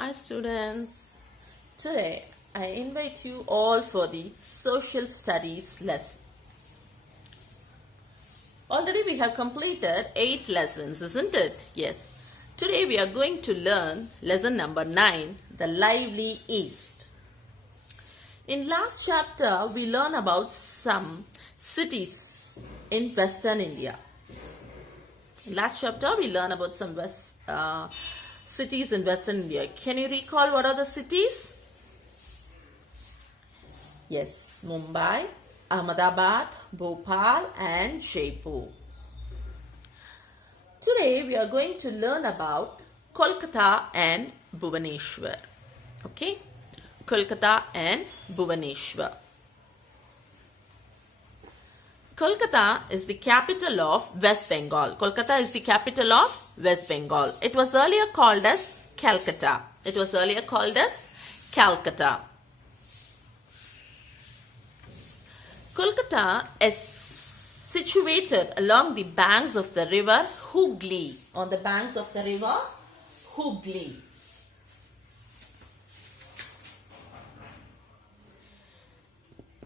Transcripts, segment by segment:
Hi students, today I invite you all for the social studies lesson. Already we have completed 8 lessons, isn't it? Yes. Today we are going to learn lesson number 9, the lively East. In last chapter we learn about some cities in Western India. In last chapter we learn about some cities in Western India. Can you recall what are the cities? Yes, Mumbai, Ahmedabad, Bhopal and Jaipur. Today we are going to learn about Kolkata and Bhubaneswar. Okay? Kolkata and Bhubaneswar. Kolkata is the capital of West Bengal. Kolkata is the capital of West Bengal. It was earlier called as Calcutta. It was earlier called as Calcutta. Kolkata is situated along the banks of the river Hooghly. On the banks of the river Hooghly.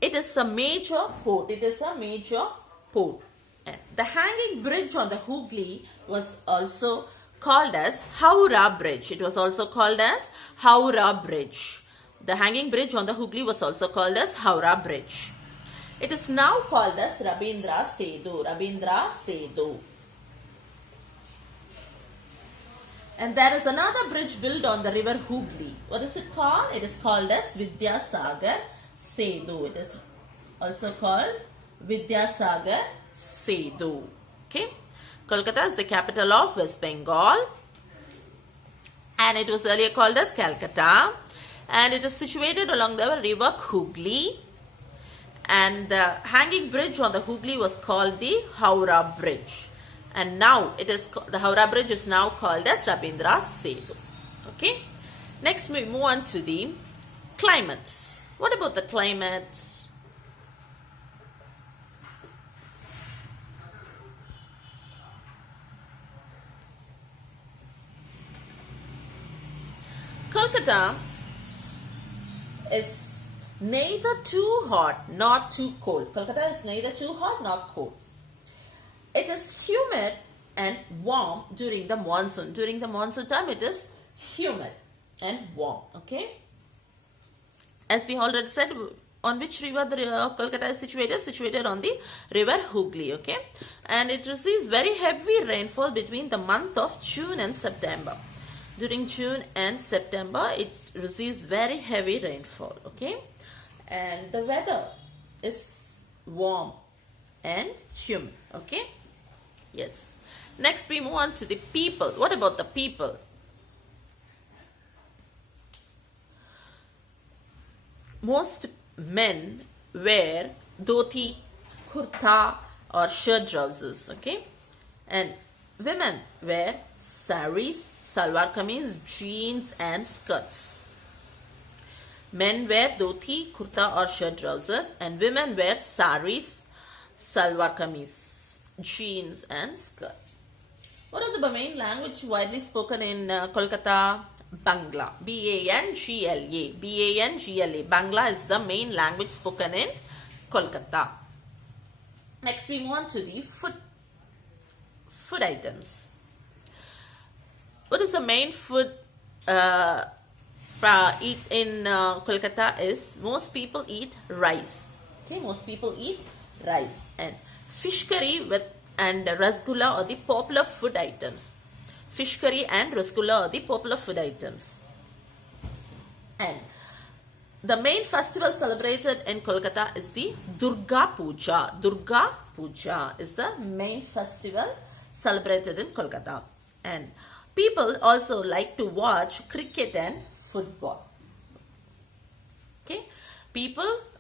It is a major port. It is a major port. The hanging bridge on the Hooghly was also called as Howrah Bridge. It was also called as Howrah Bridge. The hanging bridge on the Hooghly was also called as Howrah Bridge. It is now called as Rabindra Setu. Rabindra Setu. And there is another bridge built on the river Hooghly. What is it called? It is called as Vidyasagar Setu. It is also called Vidyasagar Setu. Okay. Kolkata is the capital of West Bengal. And it was earlier called as Calcutta. And it is situated along the river Hooghly. And the hanging bridge on the Hooghly was called the Howrah Bridge. And now the Howrah Bridge is now called as Rabindra Setu. Okay. Next we move on to the climate. What about the climate? Kolkata is neither too hot nor too cold. Kolkata is neither too hot nor cold. It is humid and warm during the monsoon. During the monsoon time, it is humid and warm. Okay. As we already said, on which river the Kolkata is situated? Situated on the river Hooghly. Okay. And it receives very heavy rainfall between the month of June and September. During June and September, it receives very heavy rainfall. Okay. And the weather is warm and humid. Okay. Yes. Next we move on to the people. What about the people? Most men wear dhoti, kurta or shirt trousers. Okay. And women wear saris, salwar kameez, jeans and skirts. Men wear dhoti, kurta or shirt trousers and women wear saris, salwar kameez, jeans and skirt. What are the main language widely spoken in Kolkata? Bangla. B-A-N-G-L-A. B-A-N-G-L-A. Bangla is the main language spoken in Kolkata. Next we move on to the food items. What is the main food eat in Kolkata is most people eat rice. Okay, most people eat rice and fish curry and rasgulla are the popular food items. Fish curry and rasgulla are the popular food items. And the main festival celebrated in Kolkata is the Durga Puja. Durga Puja is the main festival celebrated in Kolkata. And people also like to watch cricket and football. Okay.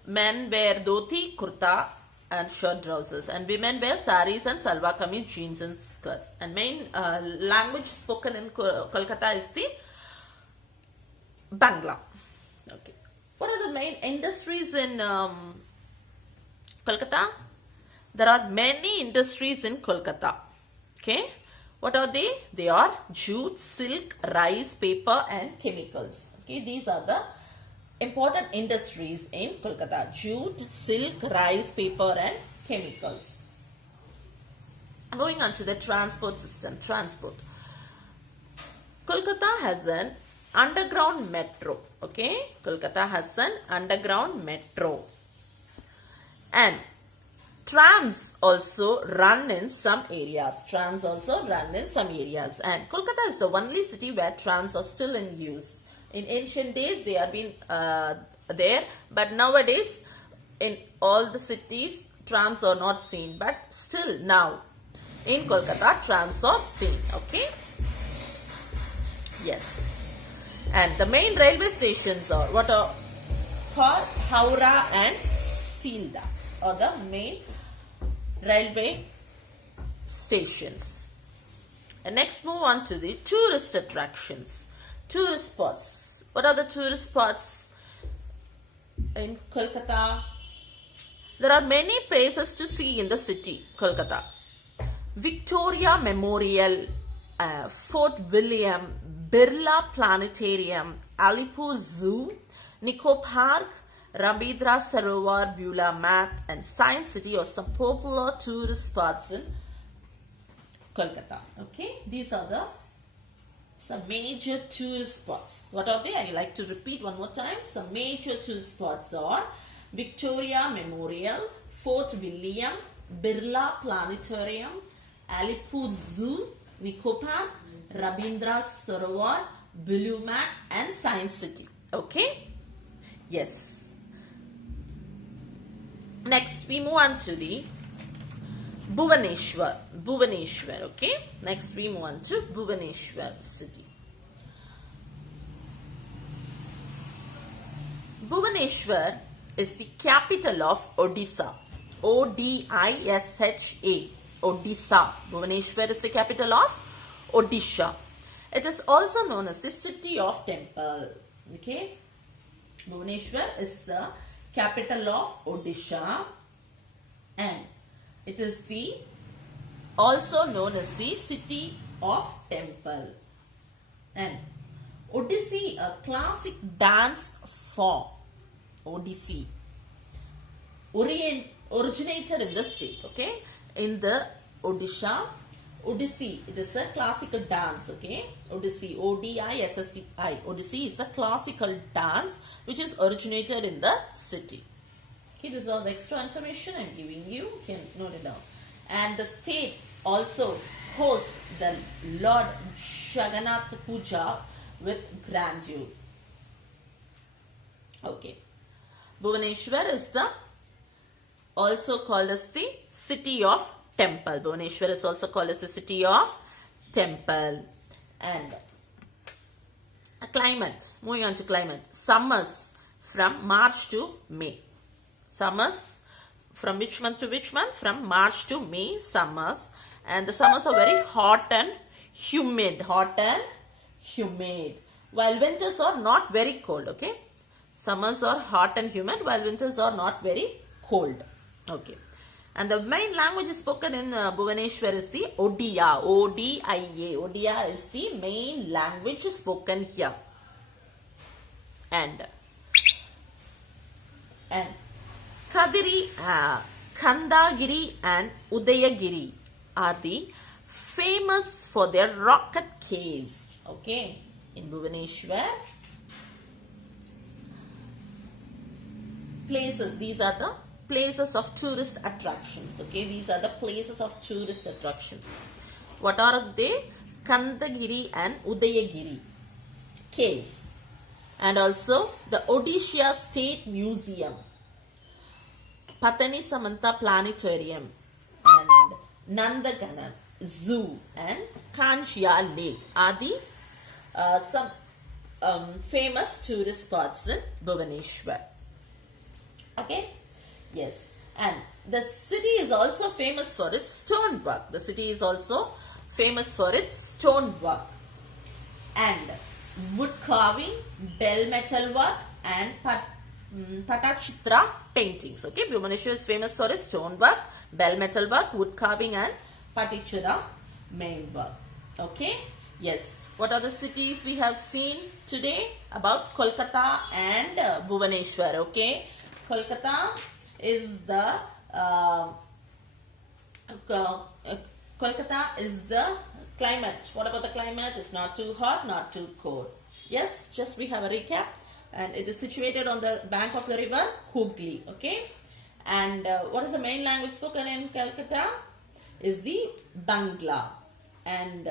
Men wear dhoti, kurta and shirt trousers and women wear saris and salwar kameez, jeans and skirts. And main language spoken in Kolkata is the Bangla. Okay. What are the main industries in Kolkata? There are many industries in Kolkata. Okay. What are they? They are jute, silk, rice, paper and chemicals. Okay, these are the important industries in Kolkata. Jute, silk, rice, paper and chemicals. Moving on to the transport system. Transport. Kolkata has an underground metro. Okay, Kolkata has an underground metro. And trams also run in some areas. Trams also run in some areas. And Kolkata is the only city where trams are still in use. In ancient days, they have been there. But nowadays, in all the cities, trams are not seen. But still now, in Kolkata, trams are seen. Okay? Yes. And the main railway stations are what are called Howrah and Sealdah, are the main railway stations. And next move on to the tourist attractions. Tourist spots. What are the tourist spots in Kolkata? There are many places to see in the city, Kolkata. Victoria Memorial, Fort William, Birla Planetarium, Alipur Zoo, Nico Park, Rabindra Sarovar, Beulah Mat and Science City are some popular tourist spots in Kolkata. Okay, these are some major tourist spots. What are they? I like to repeat one more time. Some major tourist spots are Victoria Memorial, Fort William, Birla Planetarium, Alipur Zoo, Nico Park, Rabindra Sarovar, Beulah Mat and Science City. Okay? Yes. Next, we move on to the Bhubaneswar. Bhubaneswar, okay? Next, we move on to Bhubaneswar city. Bhubaneswar is the capital of Odisha. Odisha. Odisha. Bhubaneswar is the capital of Odisha. It is also known as the city of temple. Okay? Bhubaneswar is the capital of Odisha and it is the also known as the city of temple. And Odissi, a classic dance form, Odissi, originated in the state, okay? In the Odisha, Odissi, it is a classical dance, okay? Odissi, O-D-I-S-S-I. Odissi is a classical dance which is originated in the city. Okay, this is all the extra information I'm giving you. You can note it down. And the state also hosts the Lord Jagannath Puja with grandeur. Okay. Bhubaneswar is also called as the city of temple. Bhubaneswar is also called as the city of temple. And climate. Moving on to climate. Summers from March to May. Summers from which month to which month? From March to May, summers. And the summers are very hot and humid. Hot and humid. While winters are not very cold. Okay. Summers are hot and humid while winters are not very cold. Okay. And the main language spoken in Bhubaneswar is the Odia. O-D-I-A. Odia is the main language spoken here. And Kadiri, Kandagiri and Udayagiri are the famous for their rocket caves. Okay. In Bhubaneswar. Places. These are the places of tourist attractions. Okay, these are the places of tourist attractions. What are they? Kandagiri and Udayagiri caves. And also the Odisha State Museum, Patani Samanta Planetarium, and Nandaganan Zoo and Kanchia Lake are the some famous tourist spots in Bhubaneswar. Okay? Yes. And the city is also famous for its stonework. The city is also famous for its stonework and wood carving, bell metal work and Patachitra paintings. Okay? Bhubaneswar is famous for its stonework, bell metal work, wood carving and Patachitra main work. Okay, yes. What are the cities we have seen today? About Kolkata and Bhubaneswar. Okay, Kolkata is the Kolkata is the climate. What about the climate? It's not too hot, not too cold. Yes, just we have a recap, and it is situated on the bank of the river Hooghly. Okay, and what is the main language spoken in Calcutta? Is the Bangla, and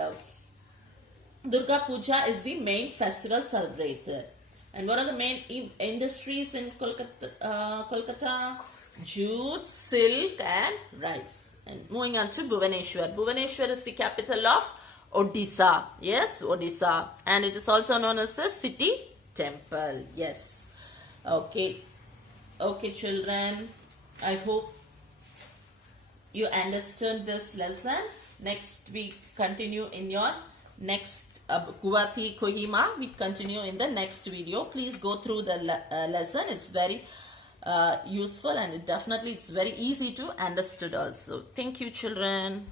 Durga Puja is the main festival celebrated. And what are the main industries in Kolkata? Jute, silk, and rice. And moving on to Bhubaneswar. Bhubaneswar is the capital of Odisha. Yes, Odisha. And it is also known as the city temple. Yes. Okay. Okay, children. I hope you understood this lesson. Next we continue in your next Guwahati Kohima. We continue in the next video. Please go through the lesson. It's very useful, and it's very easy to understood also. Thank you, children.